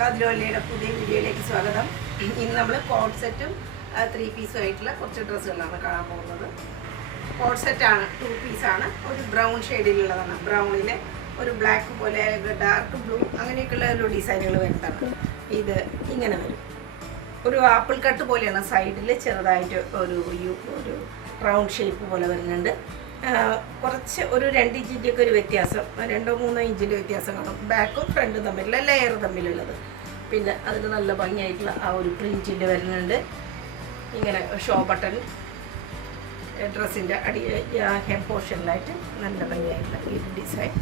കാതിലോലയുടെ പുതിയ വീഡിയോയിലേക്ക് സ്വാഗതം. ഇന്ന് നമ്മൾ കോഡ് സെറ്റും 3 പീസും ആയിട്ടുള്ള കുറച്ച് ഡ്രസ്സുകളാണ് കാണാൻ പോകുന്നത്. കോഡ് സെറ്റാണ്, 2 പീസാണ്. ഒരു ബ്രൗൺ ഷെയ്ഡിലുള്ളതാണ്. ബ്രൗണിലെ ഒരു ബ്ലാക്ക് പോലെ ഡാർക്ക് ബ്ലൂ അങ്ങനെയൊക്കെയുള്ള ഒരു ഡിസൈനുകൾ വരുന്നതാണ്. ഇത് ഇങ്ങനെ വരും. ഒരു ആപ്പിൾ കട്ട് പോലെയാണ്. സൈഡിൽ ചെറുതായിട്ട് ഒരു റൗണ്ട് ഷേപ്പ് പോലെ വരുന്നുണ്ട്. കുറച്ച് ഒരു 2 ഇഞ്ചിൻ്റെയൊക്കെ ഒരു വ്യത്യാസം, 2-3 ഇഞ്ചിൻ്റെ വ്യത്യാസം കാണും. ബാക്കും ഫ്രണ്ടും തമ്മിലുള്ള ലെയർ തമ്മിലുള്ളത്. പിന്നെ അതിൽ നല്ല ഭംഗിയായിട്ടുള്ള ആ ഒരു പ്രിൻറ്റിൻ്റെ വരുന്നുണ്ട്. ഇങ്ങനെ ഷോ ബട്ടൺ ഡ്രസ്സിൻ്റെ ഹെം പോർഷനിലായിട്ട് നല്ല ഭംഗിയായിട്ടുള്ള ഈ ഡിസൈൻ.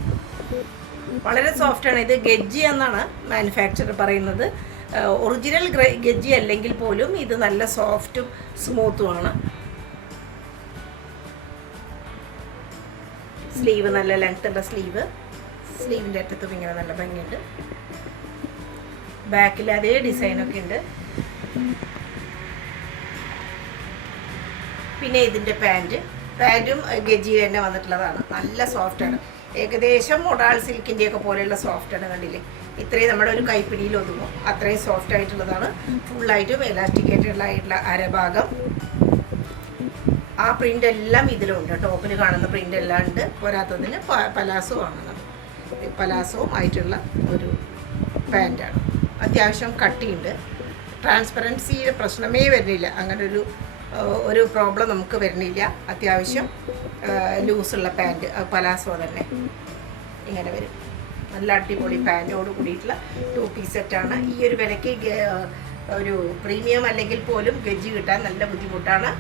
വളരെ സോഫ്റ്റാണ്. ഇത് ഗജ്ജി എന്നാണ് മാനുഫാക്ചർ പറയുന്നത്. ഒറിജിനൽ ഗജ്ജി അല്ലെങ്കിൽ പോലും ഇത് നല്ല സോഫ്റ്റും സ്മൂത്തുമാണ്. സ്ലീവ് നല്ല ലെങ്ത്തുള്ള സ്ലീവിൻ്റെ അറ്റത്തും ഇങ്ങനെ നല്ല ഭംഗിയുണ്ട്. ബാക്കിൽ അതേ ഡിസൈനൊക്കെ ഉണ്ട്. പിന്നെ ഇതിൻ്റെ പാൻറ്റും ഗജിയിൽ തന്നെ വന്നിട്ടുള്ളതാണ്. നല്ല സോഫ്റ്റാണ്. ഏകദേശം മൊഡാൾ സിൽക്കിൻ്റെയൊക്കെ പോലെയുള്ള സോഫ്റ്റാണ്. കണ്ടില്ലേ, ഇത്രയും നമ്മുടെ ഒരു കൈപ്പിടിയിൽ ഒതുങ്ങും. അത്രയും സോഫ്റ്റ് ആയിട്ടുള്ളതാണ്. ഫുള്ളായിട്ടും എലാസ്റ്റിക്കേറ്റഡ് ആയിട്ടുള്ള അരഭാഗം. ആ പ്രിൻ്റ് എല്ലാം ഇതിലുണ്ട്. ടോപ്പിൽ കാണുന്ന പ്രിൻ്റ് എല്ലാം ഉണ്ട്. പോരാത്തതിന് പലാസോ ആണ്. പലാസവും ആയിട്ടുള്ള ഒരു പാൻറ്റാണ്. അത്യാവശ്യം കട്ടിയുണ്ട്. ട്രാൻസ്പെറൻസിയുടെ പ്രശ്നമേ വരുന്നില്ല. അങ്ങനെ ഒരു പ്രോബ്ലം നമുക്ക് വരുന്നില്ല. അത്യാവശ്യം ലൂസുള്ള പാൻറ്റ്, പലാസോ തന്നെ ഇങ്ങനെ വരും. നല്ല അടിപൊളി പാൻറ്റോട് കൂടിയിട്ടുള്ള 2 പീസ് സെറ്റാണ്. ഈ ഒരു വിലയ്ക്ക് ഒരു പ്രീമിയം അല്ലെങ്കിൽ പോലും ഗജ്ജി കിട്ടാൻ നല്ല ബുദ്ധിമുട്ടാണ്.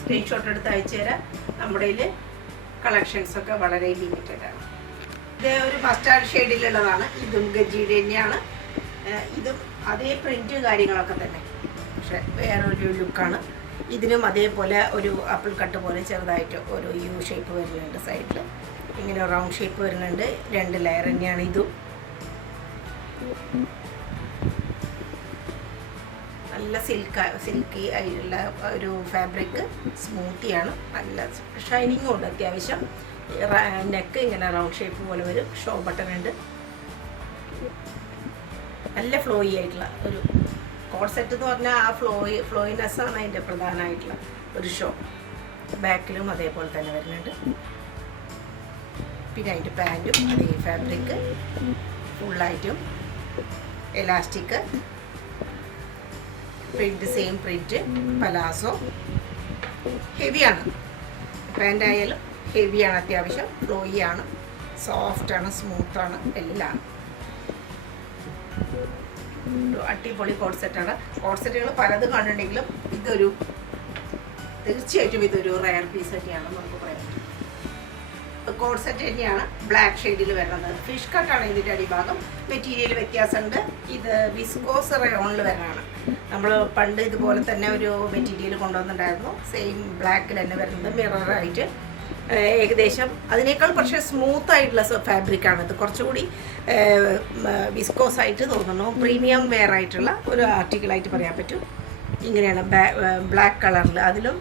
സ്ക്രീൻഷോട്ട് എടുത്ത് അയച്ചു തരാം. നമ്മുടെ കയ്യിൽ കളക്ഷൻസൊക്കെ വളരെ ലിമിറ്റഡ് ആണ്. ഇത് ഒരു മസ്റ്റാർഡ് ഷെയ്ഡിലുള്ളതാണ്. ഇതും ഗജ്ജിയുടെ തന്നെയാണ്. ഇതും അതേ പ്രിൻറ്റ് കാര്യങ്ങളൊക്കെ തന്നെ, പക്ഷെ വേറൊരു ലുക്കാണ്. ഇതിനും അതേപോലെ ഒരു ആപ്പിൾ കട്ട് പോലെ ചെറുതായിട്ട് ഒരു യു ഷേപ്പ് വരുന്നുണ്ട്. സൈഡിൽ ഇങ്ങനെ റൗണ്ട് ഷേപ്പ് വരുന്നുണ്ട്. 2 ലെയർ തന്നെയാണ് ഇതും. നല്ല സിൽക്കി ആയിട്ടുള്ള ഒരു ഫാബ്രിക്. സ്മൂത്തിയാണ്. നല്ല ഷൈനിങ്ങും ഉണ്ട് അത്യാവശ്യം. നെക്ക് ഇങ്ങനെ റൗണ്ട് ഷേപ്പ് പോലെ വരും. ഷോ ബട്ടൺ ഉണ്ട്. നല്ല ഫ്ലോയി ആയിട്ടുള്ള ഒരു കോഡ് സെറ്റ് എന്ന് പറഞ്ഞാൽ ആ ഫ്ലോയിനെസ്സാണ് അതിൻ്റെ പ്രധാനമായിട്ടുള്ള ഒരു ഷോ. ബാക്കിലും അതേപോലെ തന്നെ വരുന്നുണ്ട്. പിന്നെ അതിൻ്റെ പാൻറ്റും അതേ ഫാബ്രിക്, ഫുള്ളായിട്ടും elastic print, same print, palazzo. ഹെവിയാണ്. പാൻറ്റായാലും ഹെവിയാണ്. അത്യാവശ്യം ഫ്ലോയിയാണ്, സോഫ്റ്റാണ്, സ്മൂത്താണ് എല്ലാം. അടിപൊളി കോഡ് സെറ്റാണ്. കോഡ് സെറ്റുകൾ പലതും കണ്ടിട്ടുണ്ടെങ്കിലും തീർച്ചയായിട്ടും ഇതൊരു റയർ പീസ് തന്നെയാണ് നമുക്ക് പറയാൻ പറ്റും. കോഡ് സെറ്റ് തന്നെയാണ്. ബ്ലാക്ക് ഷെയ്ഡിൽ വരുന്നത്. ഫിഷ് കട്ടാണ് ഇതിൻ്റെ അടിഭാഗം. മെറ്റീരിയൽ വ്യത്യാസമുണ്ട്. ഇത് വിസ്കോസ് റയോണിൽ വരുന്നതാണ്. നമ്മൾ പണ്ട് ഇതുപോലെ തന്നെ ഒരു മെറ്റീരിയൽ കൊണ്ടുവന്നിട്ടുണ്ടായിരുന്നു. സെയിം ബ്ലാക്കിൽ തന്നെ വരുന്നത്. മിററായിട്ട് ഏകദേശം അതിനേക്കാൾ പക്ഷേ സ്മൂത്ത് ആയിട്ടുള്ള ഫാബ്രിക്കാണ് ഇത്. കുറച്ചുകൂടി വിസ്കോസായിട്ട് തോന്നുന്നു. പ്രീമിയം വെയർ ആയിട്ടുള്ള ഒരു ആർട്ടിക്കിളായിട്ട് പറയാൻ പറ്റും. ഇങ്ങനെയാണ് ബ്ലാക്ക് കളറിൽ. അതിലും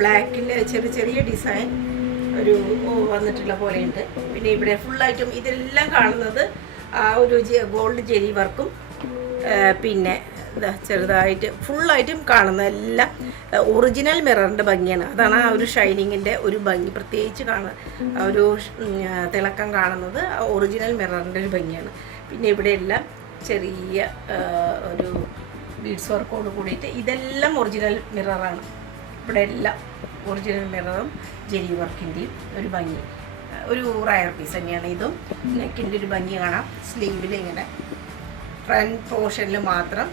ബ്ലാക്കിൽ ചെറിയ ഡിസൈൻ ഒരു വന്നിട്ടുള്ള പോലെയുണ്ട്. പിന്നെ ഇവിടെ ഫുള്ളായിട്ടും ഇതെല്ലാം കാണുന്നത് ആ ഒരു ഗോൾഡ് ജെരി വർക്കും പിന്നെ ചെറുതായിട്ട് ഫുള്ളായിട്ടും കാണുന്ന എല്ലാം ഒറിജിനൽ മിററിൻ്റെ ഭംഗിയാണ്. അതാണ് ആ ഒരു ഷൈനിങ്ങിൻ്റെ ഒരു ഭംഗി. പ്രത്യേകിച്ച് ആ ഒരു തിളക്കം കാണുന്നത് ഒറിജിനൽ മിററിൻ്റെ ഒരു ഭംഗിയാണ്. പിന്നെ ഇവിടെ എല്ലാം ചെറിയ ഒരു ബീഡ്സ് വർക്കോട് കൂടിയിട്ട് ഇതെല്ലാം ഒറിജിനൽ മിററാണ്. ഇവിടെ എല്ലാം ഒറിജിനൽ മിററും ജെരി വർക്കിൻ്റെയും ഒരു ഭംഗി. ഒരു റയർ പീസ് തന്നെയാണ് ഇതും. നെക്കിൻ്റെ ഒരു ഭംഗി കാണാം. സ്ലീവിൽ ഇങ്ങനെ ഫ്രണ്ട് പോർഷനിൽ മാത്രം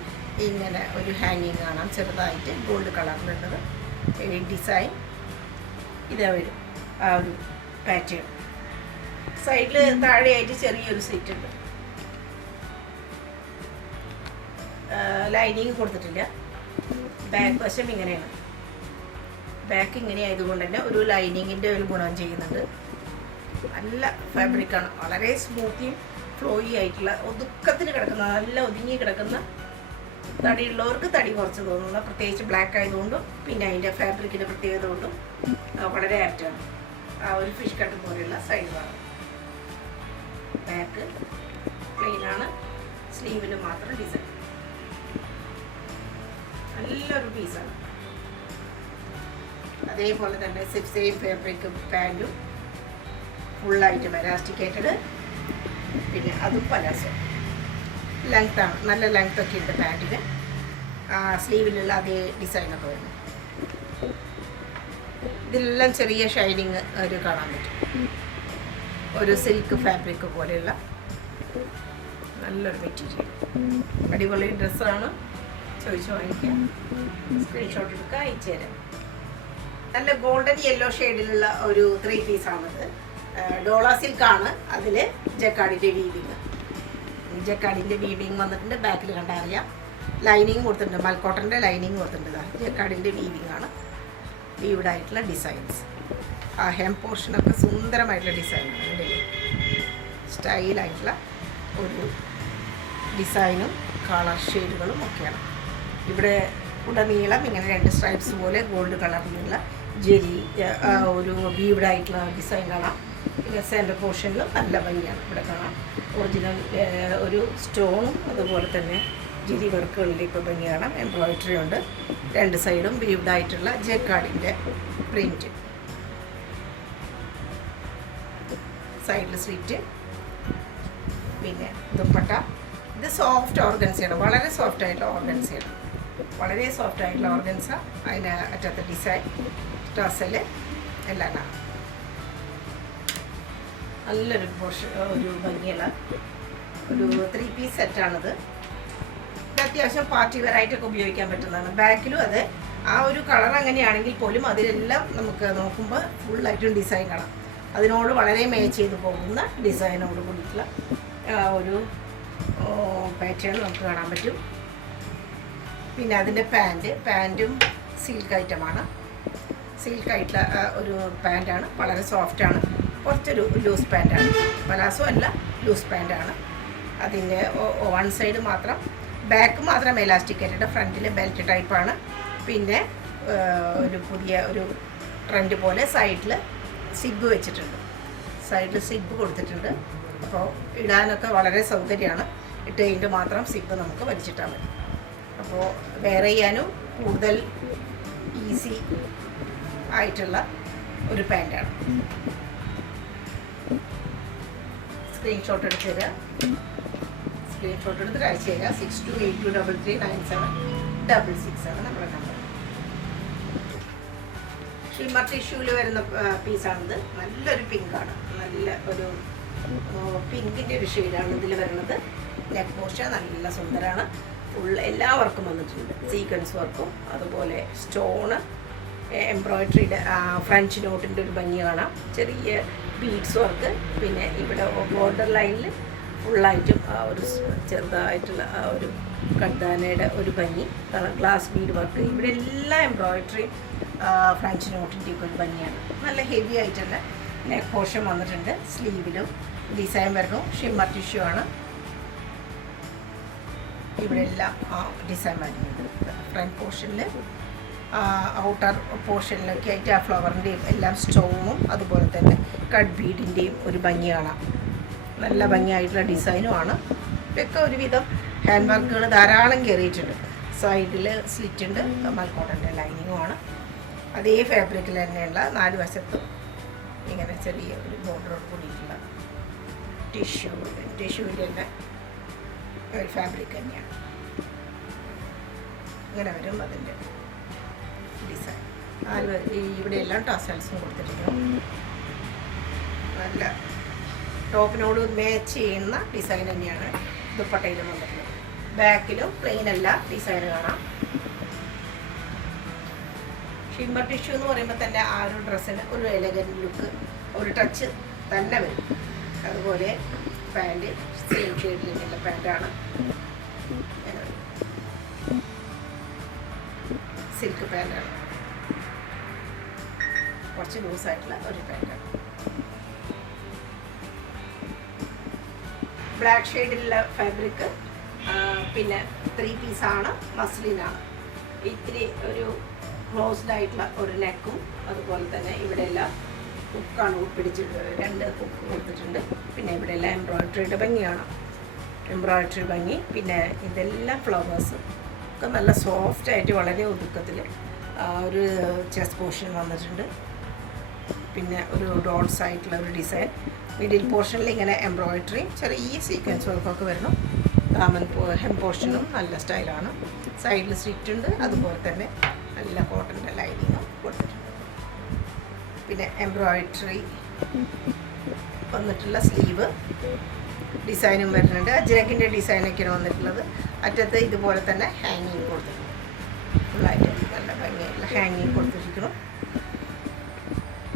ഇങ്ങനെ ഒരു ഹാങ്ങിങ് കാണാം. ചെറുതായിട്ട് ഗോൾഡ് കളറിലുള്ളത് ഡിസൈൻ ഇതാ വരും. ആ ഒരു പാറ്റേൺ സൈഡിൽ താഴെയായിട്ട് ചെറിയൊരു സെറ്റ് ഉണ്ട്. ലൈനിങ് കൊടുത്തിട്ടില്ല. ബാക്ക് വശം ഇങ്ങനെയാണ്. ബാക്ക് ഇങ്ങനെ ആയതുകൊണ്ട് തന്നെ ഒരു ലൈനിങ്ങിൻ്റെ ഒരു ഗുണം ചെയ്യുന്നുണ്ട്. നല്ല ഫാബ്രിക്കാണ്. വളരെ സ്മൂത്തിയും ഫ്ലോയി ആയിട്ടുള്ള ഒതുക്കത്തിൽ കിടക്കുന്ന, നല്ല ഒതുങ്ങി കിടക്കുന്ന, തടിയുള്ളവർക്ക് തടി കുറച്ച് തോന്നുന്ന, പ്രത്യേകിച്ച് ബ്ലാക്ക് ആയതുകൊണ്ടും പിന്നെ അതിൻ്റെ ഫാബ്രിക്കിൻ്റെ പ്രത്യേകത കൊണ്ടും വളരെ ആപ്റ്റാണ്. ആ ഒരു ഫിഷ് കട്ട് പോലെയുള്ള സൈഡ് ഭാഗം. ബാക്ക് പ്ലെയിനാണ്. സ്ലീവിന് മാത്രം ഡിസൈൻ. നല്ലൊരു പീസാണ്. അതേപോലെ തന്നെ സെയിം ഫാബ്രിക് പാൻറ്റും ഫുള്ളായിട്ടും എലാസ്റ്റിക്കേറ്റഡ്. പിന്നെ അതും പലാസോ ലെങ്ത്താണ്, നല്ല ലെങ്ത് ഒക്കെ ഉണ്ട് പാൻറ്റിന്. സ്ലീവിലുള്ള അതേ ഡിസൈനൊക്കെ വരുന്നു. ഇതിലെല്ലാം ചെറിയ ഷൈനിങ് ഒരു കാണാൻ പറ്റും. ഒരു സിൽക്ക് ഫാബ്രിക് പോലെയുള്ള നല്ലൊരു മെറ്റീരിയൽ. അടിപൊളി ഡ്രസ്സാണ്. ചോദിച്ചു വാങ്ങിക്കാം. സ്ക്രീൻഷോട്ട് എടുക്കുക, അയച്ചു തരാം. നല്ല ഗോൾഡൻ യെല്ലോ ഷെയ്ഡിലുള്ള ഒരു 3 പീസാണിത്. ഡോള സിൽക്കാണ്. അതിൽ ജക്കാർഡിൻ്റെ വീവിങ്. ജക്കാർഡിൻ്റെ വീവിങ് വന്നിട്ടുണ്ട്. ബാക്കിൽ കണ്ടാൽ അറിയാം. ലൈനിങ് കൊടുത്തിട്ടുണ്ട്, മൽക്കോട്ടൻ്റെ ലൈനിങ് കൊടുത്തിട്ടുണ്ട്. ജക്കാർഡിൻ്റെ വീവിങ് ആണ്. വീവ്ഡ് ആയിട്ടുള്ള ഡിസൈൻസ്. ആ ഹെം പോർഷനൊക്കെ സുന്ദരമായിട്ടുള്ള ഡിസൈനാണ്. അതിൻ്റെ സ്റ്റൈലായിട്ടുള്ള ഒരു ഡിസൈനും കളർ ഷെയ്ഡുകളും ഒക്കെയാണ്. ഇവിടെ ഉടനീളം ഇങ്ങനെ 2 സ്ട്രൈപ്സ് പോലെ ഗോൾഡ് കളറിലുള്ള ജെരി ഒരു വീവ്ഡ് ആയിട്ടുള്ള ഡിസൈൻ കാണാം. പിന്നെ സെൻറ്റർ പോർഷനിലും നല്ല ഭംഗിയാണ്. ഇവിടെ കാണാം ഒറിജിനൽ ഒരു സ്റ്റോണും അതുപോലെ തന്നെ ജെരി വർക്കുകളിൽ ഇപ്പോൾ ഭംഗി കാണാം. എംബ്രോയിഡറി ഉണ്ട്. 2 സൈഡും വീവ്ഡ് ആയിട്ടുള്ള ജക്കാർഡിൻ്റെ പ്രിൻറ്റ്. സൈഡിൽ സ്ലിറ്റ്. പിന്നെ ദുപ്പട്ട. ഇത് സോഫ്റ്റ് ഓർഗൻസയാണ്. വളരെ സോഫ്റ്റ് ആയിട്ടുള്ള ഓർഗൻസയാണ്. വളരെ സോഫ്റ്റ് ആയിട്ടുള്ള ഓർഗൻസ. അതിന് അറ്റത്തെ ഡിസൈൻ ടസൽ എല്ലാം കാണാം. നല്ലൊരു ഒരു ഭംഗിയുള്ള ഒരു 3 പീസ് സെറ്റാണിത്. ഇത് അത്യാവശ്യം പാർട്ടി വെയറായിട്ടൊക്കെ ഉപയോഗിക്കാൻ പറ്റുന്നതാണ്. ബാക്കിലും അത് ആ ഒരു കളർ അങ്ങനെയാണെങ്കിൽ പോലും അതിലെല്ലാം നമുക്ക് നോക്കുമ്പോൾ ഫുള്ളായിട്ടും ഡിസൈൻ കാണാം. അതിനോട് വളരെ മാച്ച് ചെയ്ത് പോകുന്ന ഡിസൈനോട് കൂടിയിട്ടുള്ള ഒരു പാറ്റേൺ നമുക്ക് കാണാൻ പറ്റും. പിന്നെ അതിൻ്റെ പാൻറ്റും സിൽക്ക് ഐറ്റമാണ്. സിൽക്ക് ആയിട്ടുള്ള ഒരു പാൻറ്റാണ്. വളരെ സോഫ്റ്റാണ്. കുറച്ചൊരു ലൂസ് പാൻറ്റാണ്. പലാസോ അല്ല, ലൂസ് പാൻറ്റാണ്. അതിൻ്റെ 1 സൈഡ് മാത്രം, ബാക്ക് മാത്രം എലാസ്റ്റിക്കേറ്റഡ്. ഫ്രണ്ടിൽ ബെൽറ്റ് ടൈപ്പാണ്. പിന്നെ ഒരു പുതിയ ഒരു ട്രെൻഡ് പോലെ സൈഡിൽ സിബ് വെച്ചിട്ടുണ്ട്. സൈഡിൽ സിബ് കൊടുത്തിട്ടുണ്ട്. അപ്പോൾ ഇടാനൊക്കെ വളരെ സൗകര്യമാണ്. ഇട്ട് കഴിഞ്ഞിട്ട് മാത്രം സിബ് നമുക്ക് വലിച്ചിട്ടാൽ മതി. അപ്പോൾ വെയർ ചെയ്യാനും കൂടുതൽ ഈസി ആയിട്ടുള്ള ഒരു പാൻറ്റാണ്. സ്ക്രീൻഷോട്ട് എടുത്ത് തരാം. സ്ക്രീൻഷോട്ട് എടുത്ത് അയച്ചു തരാം. 6282339766 ആണ് നമ്മുടെ നമ്പർ. ഷിമ്മർ ടിഷ്യൂവിൽ വരുന്ന പീസാണിത്. നല്ലൊരു പിങ്കാണ്. നല്ല ഒരു പിങ്കിൻ്റെ ഒരു ഷെയ്ഡാണ് ഇതിൽ വരുന്നത്. നെക്ക് പോർഷൻ നല്ല സുന്ദരമാണ്. ഫുൾ എല്ലാ വർക്കും വന്നിട്ടുണ്ട്. സീക്വൻസ് വർക്കും അതുപോലെ സ്റ്റോണ് എംബ്രോയിഡറിയുടെ ഫ്രഞ്ച് നോട്ടിൻ്റെ ഒരു ഭംഗി കാണാം. ചെറിയ ബീഡ്സ് വർക്ക്. പിന്നെ ഇവിടെ ബോർഡർ ലൈനിൽ ഫുള്ളായിട്ടും ആ ഒരു ചെറുതായിട്ടുള്ള ആ ഒരു കഡ്ദാനയുടെ ഒരു ഭംഗി. Glass Bede work. ഇവിടെ എല്ലാ എംബ്രോയിഡറിയും ഫ്രഞ്ച് നോട്ടിൻ്റെയൊക്കെ ഒരു ഭംഗിയാണ്. നല്ല ഹെവി ആയിട്ടുള്ള നെക്ക് പോർഷൻ വന്നിട്ടുണ്ട്. സ്ലീവിലും ഡിസൈൻ വരുന്നു. ഷിമ്മർ ടിഷ്യൂ ആണ്. ഇവിടെ എല്ലാം ഡിസൈൻ വരുന്നുണ്ട്. ഫ്രണ്ട് പോർഷനിൽ ഔട്ടർ പോർഷനിലൊക്കെ ആയിട്ട് ആ ഫ്ലവറിൻ്റെയും എല്ലാം സ്റ്റോണും അതുപോലെ തന്നെ കട്ട് ബീഡിൻ്റെയും ഒരു ഭംഗി കാണാം. നല്ല ഭംഗിയായിട്ടുള്ള ഡിസൈനുമാണ്. ഇതൊക്കെ ഒരുവിധം ഹാൻഡ് വർക്കുകൾ ധാരാളം കയറിയിട്ടുണ്ട്. സൈഡിൽ സ്ലിറ്റ് ഉണ്ട്. മൽക്കോട്ടൻ്റെ ലൈനിങ്ങുമാണ്. അതേ ഫാബ്രിക്കിൽ തന്നെയുള്ള 4 വശത്തും ഇങ്ങനെ ചെറിയ ഒരു ബോർഡറോട് കൂടിയിട്ടുള്ള ടിഷ്യൂവിൻ്റെ തന്നെ ഒരു ഫാബ്രിക് തന്നെയാണ്. ഇങ്ങനെ വരും അതിൻ്റെ ഡിസൈൻ. ഇവിടെയെല്ലാം ടസൽസും കൊടുത്തിട്ടുണ്ട്. നല്ല ടോപ്പിനോട് മാച്ച് ചെയ്യുന്ന ഡിസൈൻ തന്നെയാണ് ദുപ്പട്ടയിലും വന്നിട്ടുള്ളത്. ബാക്കിലും പ്ലെയിൻ അല്ല, ഡിസൈൻ കാണാം. ഷിമ്മർ ടിഷ്യൂ എന്ന് പറയുമ്പോൾ തന്നെ ആ ഒരു ഡ്രസ്സിന് ഒരു എലഗൻറ്റ് ലുക്ക്, ഒരു ടച്ച് തന്നെ വരും. അതുപോലെ പാൻറ്റ് സെയിം ഷെയ്ഡിലുള്ള പാൻറ്റാണ്. സിൽക്ക് പാൻറ്റാണ്. കുറച്ച് ലൂസായിട്ടുള്ള ഒരു പാൻറ്റാണ്. Black ഷെയ്ഡിലുള്ള fabric. പിന്നെ 3 പീസാണ്. മസ്ലിനാണ്. ഇത്തിരി ഒരു ക്ലോസ്ഡ് ആയിട്ടുള്ള ഒരു നെക്കും അതുപോലെ തന്നെ ഇവിടെ എല്ലാം ഹുക്കാണ് പിടിച്ചിട്ട് 2 ഹുക്ക് കൊടുത്തിട്ടുണ്ട്. പിന്നെ ഇവിടെ എല്ലാം എംബ്രോയിഡറിയുടെ ഭംഗിയാണ്. എംബ്രോയിഡറി ഭംഗി. പിന്നെ ഇതെല്ലാം ഫ്ലവേഴ്സ് ഒക്കെ നല്ല സോഫ്റ്റായിട്ട് വളരെ ഒതുക്കത്തിൽ ഒരു ചെസ്റ്റ് പോർഷൻ വന്നിട്ടുണ്ട്. പിന്നെ ഒരു ഡോട്ട്സ് ആയിട്ടുള്ള ഒരു ഡിസൈൻ. മിഡിൽ പോർഷനിൽ ഇങ്ങനെ എംബ്രോയിഡറി ചെറിയ സീക്വൻസ് വർക്കൊക്കെ വരണം. ഹെം പോർഷനും നല്ല സ്റ്റൈലാണ്. സൈഡിൽ സ്ലിറ്റ് ഉണ്ട്, അതുപോലെ തന്നെ നല്ല കോട്ടൻ്റെ ലൈനിങ്ങും കൊടുത്തിട്ടുണ്ട്. പിന്നെ എംബ്രോയിഡറി വന്നിട്ടുള്ള സ്ലീവ് ഡിസൈനും വരുന്നുണ്ട്. അജ്രക്കിൻ്റെ ഡിസൈനൊക്കെയാണ് വന്നിട്ടുള്ളത്. അറ്റത്ത് ഇതുപോലെ തന്നെ ഹാങ്ങിങ് കൊടുത്തിട്ടുണ്ട്. ഫുള്ളായിട്ട് നല്ല ഭംഗിയായിട്ടുള്ള ഹാങ്ങിങ് കൊടുത്തിരിക്കണം.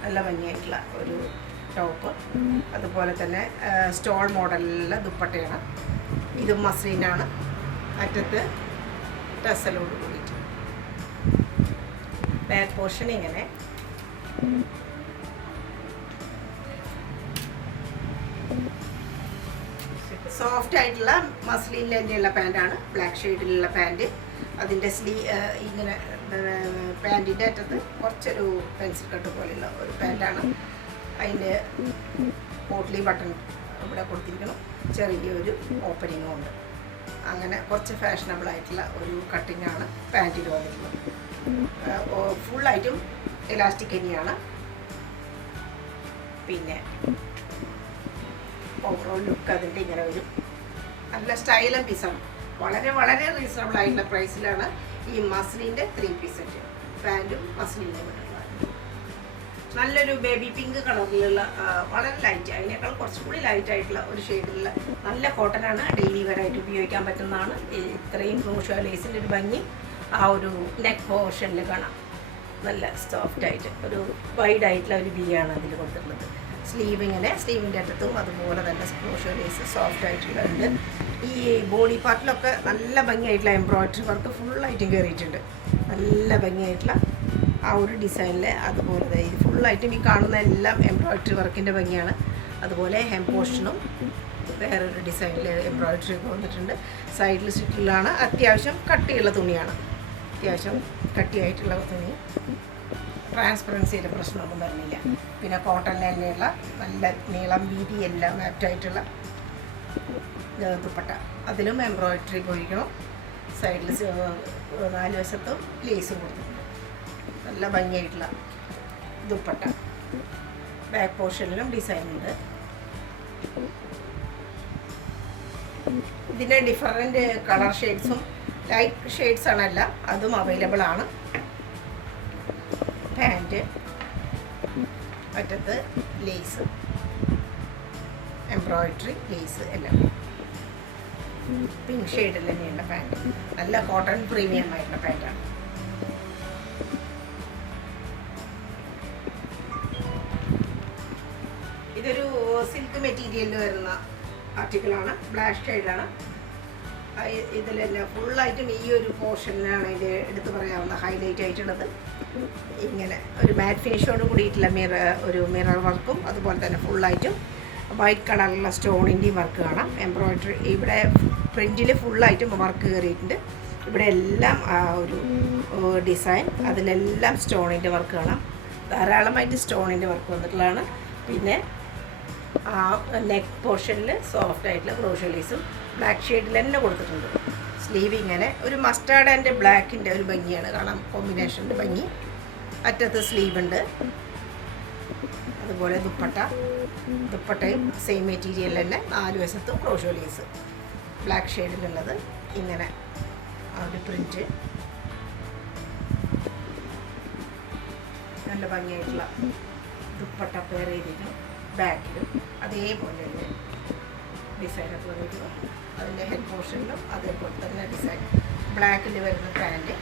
നല്ല ഭംഗിയായിട്ടുള്ള ഒരു ടോപ്പ്. അതുപോലെ തന്നെ സ്റ്റോൾ മോഡലിലുള്ള ദുപ്പട്ടയാണ്. ഇതും മസ്ലിനാണ്. അറ്റത്ത് ടസലോട് കൂടിയിട്ട് ബാക്ക് പോർഷൻ ഇങ്ങനെ. സോഫ്റ്റ് ആയിട്ടുള്ള മസ്ലിനിൽ തന്നെയുള്ള പാൻറ്റാണ്. Black ഷെയ്ഡിലുള്ള pant. അതിൻ്റെ ഇങ്ങനെ പാൻറ്റിൻ്റെ അറ്റത്ത് കുറച്ചൊരു പെൻസിൽ കട്ട് പോലെയുള്ള ഒരു പാൻറ്റാണ്. അതിൻ്റെ പോട്ട്ലി ബട്ടൺ ഇവിടെ കൊടുത്തിരിക്കണം. ചെറിയൊരു ഓപ്പനിങ്ങും ഉണ്ട്. അങ്ങനെ കുറച്ച് ഫാഷനബിൾ ആയിട്ടുള്ള ഒരു കട്ടിങ്ങാണ് പാൻറ്റിൽ വന്നിട്ടുള്ളത്. ഫുള്ളായിട്ടും ഇലാസ്റ്റിക് തന്നെയാണ്. പിന്നെ ഓവറോൾ ലുക്ക് അതിൻ്റെ ഇങ്ങനെ വരും. നല്ല സ്റ്റൈലും പീസാണ്. വളരെ വളരെ റീസണബിൾ ആയിട്ടുള്ള പ്രൈസിലാണ് ഈ മസ്ലിൻ്റെ 3 പീസ് സെറ്റ്. പാൻറ്റും മസ്ലിൻ്റെ വിട്ടുള്ളത്. നല്ലൊരു ബേബി പിങ്ക് കളറിലുള്ള വളരെ ലൈറ്റ്, അതിനേക്കാൾ കുറച്ചുകൂടി ലൈറ്റ് ആയിട്ടുള്ള ഒരു ഷെയ്ഡിലുള്ള നല്ല കോട്ടനാണ്. ഡെയിലി വെയറായിട്ട് ഉപയോഗിക്കാൻ പറ്റുന്നതാണ്. ഇത്രയും ക്രോഷ്യോ ലേസിൻ്റെ ഒരു ഭംഗി ആ ഒരു നെക്ക് പോർഷനിൽ കാണാം. നല്ല സോഫ്റ്റായിട്ട് ഒരു വൈഡ് ആയിട്ടുള്ള ഒരു ബിയാണ് അതിൽ കൊടുത്തിട്ടുള്ളത്. സ്ലീവ് ഇങ്ങനെ, സ്ലീവിൻ്റെ അറ്റത്തും അതുപോലെ തന്നെ ക്രോഷ്യോ ലേസ് സോഫ്റ്റ് ആയിട്ടുള്ളത്. ഈ ബോഡി പാർട്ടിലൊക്കെ നല്ല ഭംഗിയായിട്ടുള്ള എംബ്രോയിഡറി വർക്ക് ഫുള്ളായിട്ടും കയറിയിട്ടുണ്ട്. നല്ല ഭംഗിയായിട്ടുള്ള ആ ഒരു ഡിസൈനിൽ. അതുപോലെ ഇത് ഫുള്ളായിട്ടും ഈ കാണുന്ന എല്ലാം എംബ്രോയിഡറി വർക്കിൻ്റെ ഭംഗിയാണ്. അതുപോലെ ഹെം പോർഷനും വേറൊരു ഡിസൈനിൽ എംബ്രോയിഡറി ഒക്കെ വന്നിട്ടുണ്ട്. സൈഡിൽ സ്റ്റിറ്റിലാണ്. അത്യാവശ്യം കട്ടിയുള്ള തുണിയാണ്. അത്യാവശ്യം കട്ടിയായിട്ടുള്ള തുണി. ട്രാൻസ്പെറൻസിയുടെ പ്രശ്നമൊന്നും വരുന്നില്ല. പിന്നെ കോട്ടണിൽ തന്നെയുള്ള നല്ല നീളം വീതി എല്ലാം ആപ്റ്റായിട്ടുള്ള ദുപ്പട്ട. അതിലും എംബ്രോയിഡറി പോയിരിക്കണം. സൈഡിൽ 4 വശത്തും ലേസും കൊടുത്തു. നല്ല ഭംഗിയായിട്ടുള്ള ദുപ്പട്ട. ബാക്ക് പോർഷനിലും ഡിസൈൻ ഉണ്ട്. ഇതിൻ്റെ ഡിഫറൻറ്റ് കളർ ഷെയ്ഡ്സും ലൈറ്റ് ഷെയ്ഡ്സാണ് എല്ലാം. അതും അവൈലബിൾ ആണ്. പാൻറ്റ് അറ്റത്ത് ലേസ്, എംബ്രോയിഡറി ലേസ് എല്ലാം. പിങ്ക് ഷെയ്ഡിൽ തന്നെയുള്ള പാൻറ്റ്. നല്ല കോട്ടൺ പ്രീമിയം ആയിട്ടുള്ള പാൻറ്റാണ്. ഇതൊരു സിൽക്ക് മെറ്റീരിയലിൽ വരുന്ന ആർട്ടിക്കിളാണ്. ബ്ലാക്ക് ഷെയ്ഡാണ്. ഇതിലെല്ലാം ഫുള്ളായിട്ടും ഈ ഒരു പോർഷനിലാണ് ഇതിൻ്റെ എടുത്ത് പറയാവുന്ന ഹൈലൈറ്റ് ആയിട്ടുള്ളത്. ഇങ്ങനെ ഒരു മാറ്റ് ഫിനിഷോട് കൂടിയിട്ടുള്ള മിറർ വർക്കും അതുപോലെ തന്നെ ഫുള്ളായിട്ടും വൈറ്റ് കളറിലുള്ള സ്റ്റോണിൻ്റെയും വർക്ക് കാണാം. എംബ്രോയിഡറി ഇവിടെ പ്രിൻറ്റിൽ ഫുള്ളായിട്ടും വർക്ക് കയറിയിട്ടുണ്ട്. ഇവിടെ എല്ലാം ആ ഒരു ഡിസൈൻ, അതിലെല്ലാം സ്റ്റോണിൻ്റെ വർക്ക് കാണാം. ധാരാളമായിട്ട് സ്റ്റോണിൻ്റെ വർക്ക് വന്നിട്ടുള്ളതാണ്. പിന്നെ ആ നെക്ക് പോർഷനിൽ സോഫ്റ്റ് ആയിട്ടുള്ള ക്രോഷ്യോ ലേസും ബ്ലാക്ക് ഷെയ്ഡിൽ തന്നെ കൊടുത്തിട്ടുണ്ട്. സ്ലീവ് ഇങ്ങനെ ഒരു മസ്റ്റാർഡ് ആൻഡ് ബ്ലാക്കിൻ്റെ ഒരു ഭംഗിയാണ് കാണാം. കോമ്പിനേഷൻ്റെ ഭംഗി. അറ്റത്ത് സ്ലീവ് ഉണ്ട്. അതുപോലെ ദുപ്പട്ടയും സെയിം മെറ്റീരിയൽ തന്നെ 4 വശത്തും ക്രോഷ്യോ ലേസ്. ബ്ലാക്ക് ഷെയ്ഡിലുള്ളത് ഇങ്ങനെ ആ ഒരു പ്രിൻറ്റ്. നല്ല ഭംഗിയായിട്ടുള്ള ദുപ്പട്ട പെയർ ചെയ്തിരിക്കണം. ബാക്കിലും അതേപോലെ തന്നെ ഡിസൈനൊക്കെ വന്നിരിക്കുന്നു. അതിൻ്റെ ഹെഡ് പോർഷനിലും അതേപോലെ തന്നെ ഡിസൈൻ. ബ്ലാക്കിൽ വരുന്ന പാൻറ്റ്.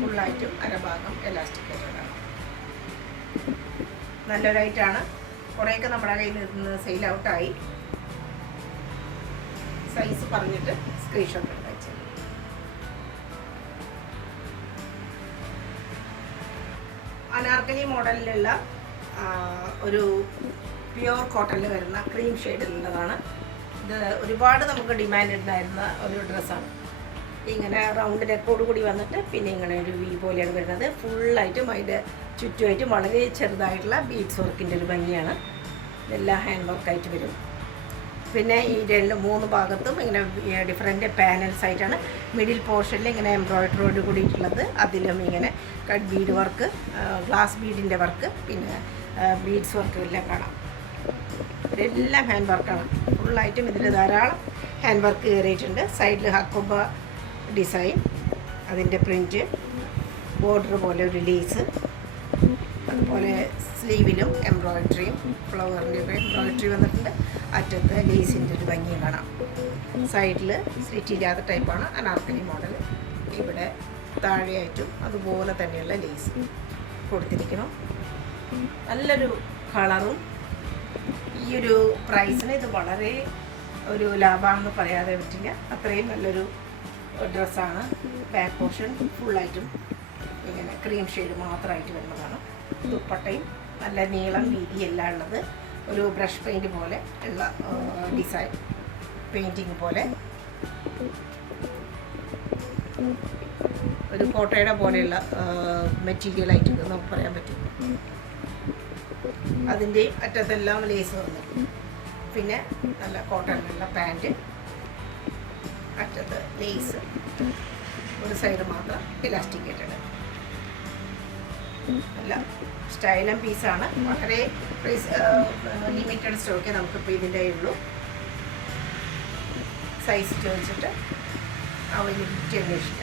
ഫുള്ളായിട്ടും അരഭാഗം എലാസ്റ്റിക് ആയിട്ടാണ്. നല്ലൊരൈറ്റാണ്. കുറേയൊക്കെ നമ്മുടെ കയ്യിൽ നിന്ന് സെയിൽ ഔട്ടായി. സൈസ് പറഞ്ഞിട്ട് സ്ക്രീൻഷോട്ട് എടുത്ത് അയച്ചു. അനാർക്കലി മോഡലിലുള്ള ഒരു പ്യുവർ കോട്ടണിൽ വരുന്ന ക്രീം ഷെയ്ഡിലുള്ളതാണ്. ഇത് ഒരുപാട് നമുക്ക് ഡിമാൻഡ് ഉണ്ടായിരുന്ന ഒരു ഡ്രസ്സാണ്. ഇങ്ങനെ റൗണ്ട് നെക്കോട് കൂടി വന്നിട്ട് പിന്നെ ഇങ്ങനെ ഒരു വി പോലെയാണ് വരുന്നത്. ഫുള്ളായിട്ടും അതിൻ്റെ ചുറ്റുമായിട്ടും വളരെ ചെറുതായിട്ടുള്ള ബീഡ്സ് വർക്കിൻ്റെ ഒരു ഭംഗിയാണ്. ഇതെല്ലാം ഹാൻഡ് വർക്കായിട്ട് വരും. പിന്നെ ഈ 3 ഭാഗത്തും ഇങ്ങനെ ഡിഫറെൻറ്റ് പാനൽസ് ആയിട്ടാണ്. മിഡിൽ പോർഷനിൽ ഇങ്ങനെ എംബ്രോയിഡറിയോട് കൂടിയിട്ടുള്ളത്. അതിലും ഇങ്ങനെ കട്ട് ബീഡ് വർക്ക്, ഗ്ലാസ് ബീഡിൻ്റെ വർക്ക്, പിന്നെ ബീഡ്സ് വർക്ക് എല്ലാം കാണാം. ഇതെല്ലാം ഹാൻഡ് വർക്കാണ്. ഫുള്ളായിട്ടും ഇതിൽ ധാരാളം ഹാൻഡ് വർക്ക് കയറിയിട്ടുണ്ട്. സൈഡിൽ ഹക്കോബ ഡിസൈൻ, അതിൻ്റെ പ്രിൻറ്റ്, ബോർഡർ പോലെ ഒരു ലേസ്, അതുപോലെ സ്ലീവിലും എംബ്രോയിഡറിയും ഫ്ലവറിൻ്റെ ഒക്കെ എംബ്രോയിഡറി വന്നിട്ടുണ്ട്. അറ്റത്ത് ലേസിൻ്റെ ഒരു ഭംഗി കാണാം. സൈഡിൽ സ്ലിറ്റ് ഇല്ലാത്ത ടൈപ്പാണ് അനാർക്കലി മോഡൽ. ഇവിടെ താഴെയായിട്ടും അതുപോലെ തന്നെയുള്ള ലേസ് കൊടുത്തിരിക്കണം. നല്ലൊരു കളറും ഈ ഒരു പ്രൈസിന് ഇത് വളരെ ഒരു ലാഭമാണെന്ന് പറയാതെ പറ്റില്ല. അത്രയും നല്ലൊരു ഡ്രസ്സാണ്. ബാക്ക് പോർഷൻ ഫുള്ളായിട്ടും ഇങ്ങനെ ക്രീം ഷെയ്ഡ് മാത്രമായിട്ട് വരുന്നതാണ്. ദുപ്പട്ടയും നല്ല നീളം വീതി എല്ലാം ഉള്ളത്. ഒരു ബ്രഷ് പെയിൻറ്റ് പോലെ ഉള്ള ഡിസൈൻ, പെയിൻറ്റിങ് പോലെ ഒരു കോട്ടയുടെ പോലെയുള്ള മെറ്റീരിയലായിട്ട് നമുക്ക് പറയാൻ പറ്റും. അതിൻ്റെയും അറ്റത്തെല്ലാം ലേസ് വന്നു. പിന്നെ നല്ല കോട്ടണിലുള്ള പാൻറ്റ്, അറ്റത്ത് ലേസ്, ഒരു സൈഡ് മാത്രം ഇലാസ്റ്റിക്കേറ്റഡ്. നല്ല സ്റ്റൈലൻ പീസാണ്. വളരെ ലിമിറ്റഡ് സ്റ്റോക്കേ നമുക്കിപ്പോൾ ഇതിൻ്റെ ഉള്ളൂ. സൈസ് ചോദിച്ചിട്ട് അവൈലബിലിറ്റി അന്വേഷിക്കാം.